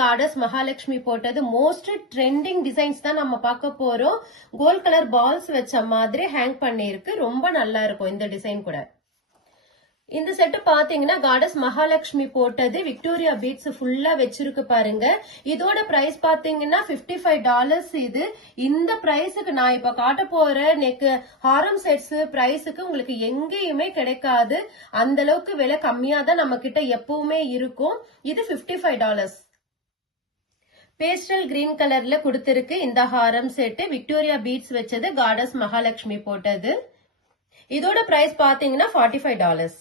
Goddess Mahalakshmi போட்டது most trending designs தான் நம்ம பார்க்க போறோம். கோல்ட் கலர் பால்ஸ் வச்ச மாதிரி ஹேங் பண்ணிருக்கு. ரொம்ப நல்லா இருக்கும் இந்த டிசைன் கூட. இந்த செட் பாத்தீங்கன்னா காடஸ் மகாலட்சுமி போட்டது விக்டோரியா பீட்ஸ் ஃபுல்லா வச்சிருக்கு பாருங்க. இதோட பிரைஸ் பாத்தீங்கன்னா $55 இது. இந்த பிரைஸுக்கு நான் இப்ப காட்ட போற நெக் ஹாரம் செட்ஸ் பிரைஸுக்கு உங்களுக்கு எங்கேயுமே கிடைக்காது. அந்த அளவுக்கு விலை கம்மியா தான் நம்ம கிட்ட எப்பவுமே இருக்கும். இது $55. பேஸ்டல் கிரீன் கலர்ல கொடுத்திருக்கு இந்த ஹாரம் செட். விக்டோரியா பீட்ஸ் வச்சது காடஸ் மகாலட்சுமி போட்டது. இதோட பிரைஸ் பாத்தீங்கன்னா $45.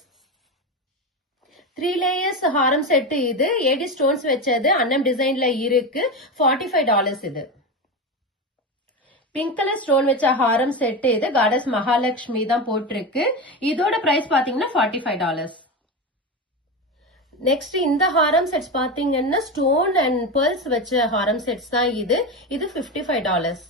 3 லேயர்ஸ் ஹாரம் செட் இது. ஏடி ஸ்டோன்ஸ் வச்சது அன்னம் டிசைன்ல இருக்கு. $45 இது. பிங்க் கலர் ஸ்டோன் வச்ச ஹாரம் செட் இது. காடஸ் மகாலட்சுமி தான் போட்டிருக்கு. இதோட பிரைஸ் பாத்தீங்கன்னா $45. நெக்ஸ்ட் இந்த ஹாரம் செட்ஸ் பாத்தீங்கன்னா ஸ்டோன் அண்ட் பெர்ல்ஸ் வச்ச ஹாரம் செட்ஸ் தான் இது. இது $55.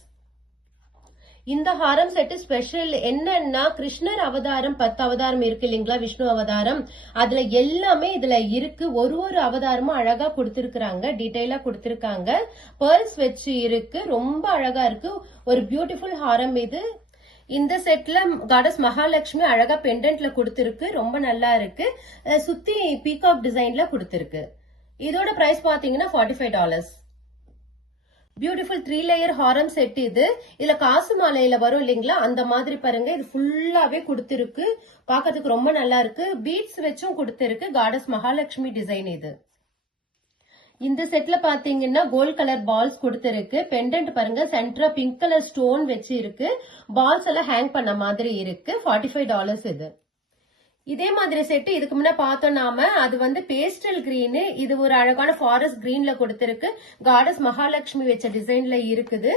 இந்த ஹாரம் செட் ஸ்பெஷல் என்னன்னா கிருஷ்ணர் அவதாரம் 10 அவதாரம் இருக்கு இல்லைங்களா, விஷ்ணு அவதாரம், அதுல எல்லாமே இதுல இருக்கு. ஒரு அவதாரமும் அழகா கொடுத்திருக்காங்க, டீடைலா கொடுத்திருக்காங்க. பெர்ல்ஸ் வச்சு இருக்கு, ரொம்ப அழகா இருக்கு. ஒரு பியூட்டிஃபுல் ஹாரம் இது. இந்த செட்ல காடஸ் மகாலட்சுமி அழகா பெண்டன்ட்ல கொடுத்திருக்கு, ரொம்ப நல்லா இருக்கு. சுத்தி பீகாக் டிசைன்ல கொடுத்திருக்கு. இதோட பிரைஸ் பாத்தீங்கன்னா $45. பியூட்டிஃபுல் 3 லேயர் ஹாரம் செட் இது. இதுல காசு மாலையில வரும் இல்லைங்களா, அந்த மாதிரி பாருங்க. இது ஃபுல்லாவே கொடுத்திருக்கு, பாக்கிறதுக்கு ரொம்ப நல்லா இருக்கு. பீட்ஸ் வச்சும் கொடுத்திருக்கு. காடஸ் மகாலட்சுமி டிசைன் இது. இந்த செட்ல பாத்தீங்கன்னா கோல்ட் கலர் பால்ஸ் கொடுத்திருக்கு. பெண்டன்ட் பாருங்க, சென்டரா பிங்க் கலர் ஸ்டோன் வச்சு இருக்கு. பால்ஸ் எல்லாம் ஹேங் பண்ண மாதிரி இருக்கு. $45 இது. இதே மாதிரி செட் இதுக்கு முன்ன பார்த்தோம் நாம, அது வந்து பேஸ்டல் கிரீன். இது ஒரு அழகான ஃபாரஸ்ட் கிரீன்ல கொடுத்திருக்கு. காடஸ் மகாலட்சுமி வச்ச டிசைன்ல இருக்குது.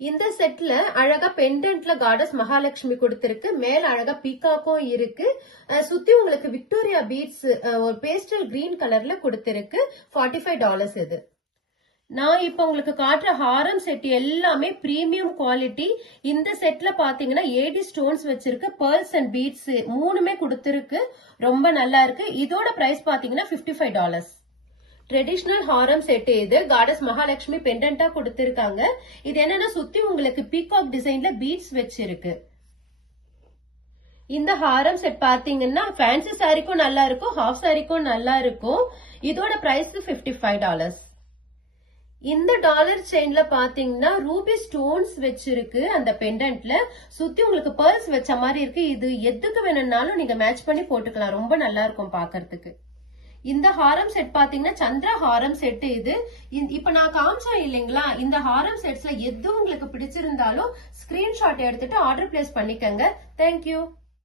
இந்த செட்ல அழகா பெண்டன்ட்ல காடஸ் மகாலட்சுமி கொடுத்திருக்கு. மேல அழகா பீகாக்கும் இருக்கு. சுத்தி உங்களுக்கு விக்டோரியா பீட்ஸ் ஒரு பேஸ்டல் கிரீன் கலர்ல கொடுத்திருக்கு. $45 இது. நான் இப்ப உங்களுக்கு காட்டுற ஹாரம் செட் எல்லாமே பிரீமியம் குவாலிட்டி. இந்த செட்ல பாத்தீங்கன்னா ஏடி ஸ்டோன்ஸ் வச்சிருக்கு, பெர்ல்ஸ் அண்ட் பீட்ஸ் மூணுமே கொடுத்திருக்கு. ரொம்ப நல்லா இருக்கு. இதோட பிரைஸ் பாத்தீங்கன்னா $55. ட்ரெடிஷனல் ஹாரம் செட் இது. காடஸ் மகாலட்சுமி பெண்டன்டா கொடுத்திருக்காங்க. இது என்னன்னா சுத்தி உங்களுக்கு பீகாக் டிசைன்ல பீட்ஸ் வச்சிருக்கு. இந்த ஹாரம் செட் பாத்தீங்கன்னா ஃபேன்சி சாரிக்கும் நல்லா இருக்கும், ஹாஃப் சாரிக்கும் நல்லா இருக்கும். இதோட பிரைஸ் $55. இந்த டாலர் செயின்ல பாத்தீங்கன்னா ரூபி ஸ்டோன்ஸ் வச்சிருக்கு. அந்த பெண்டன்ட்ல சுத்தி உங்களுக்கு பெர்ல்ஸ் வச்ச மாதிரி இருக்கு. இது எதுக்கு வேணும்னாலும் நீங்க மேட்ச் பண்ணி போட்டுக்கலாம், ரொம்ப நல்லா இருக்கும் பாக்கிறதுக்கு. இந்த ஹாரம் செட் பாத்தீங்கன்னா சந்திரா ஹாரம் செட் இது. இப்ப நான் காமிச்சேன் இல்லைங்களா, இந்த ஹாரம் செட்ஸ்ல எது உங்களுக்கு பிடிச்சிருந்தாலும் ஸ்கிரீன்ஷாட் எடுத்துட்டு ஆர்டர் பிளேஸ் பண்ணிக்கங்க. தேங்க்யூ.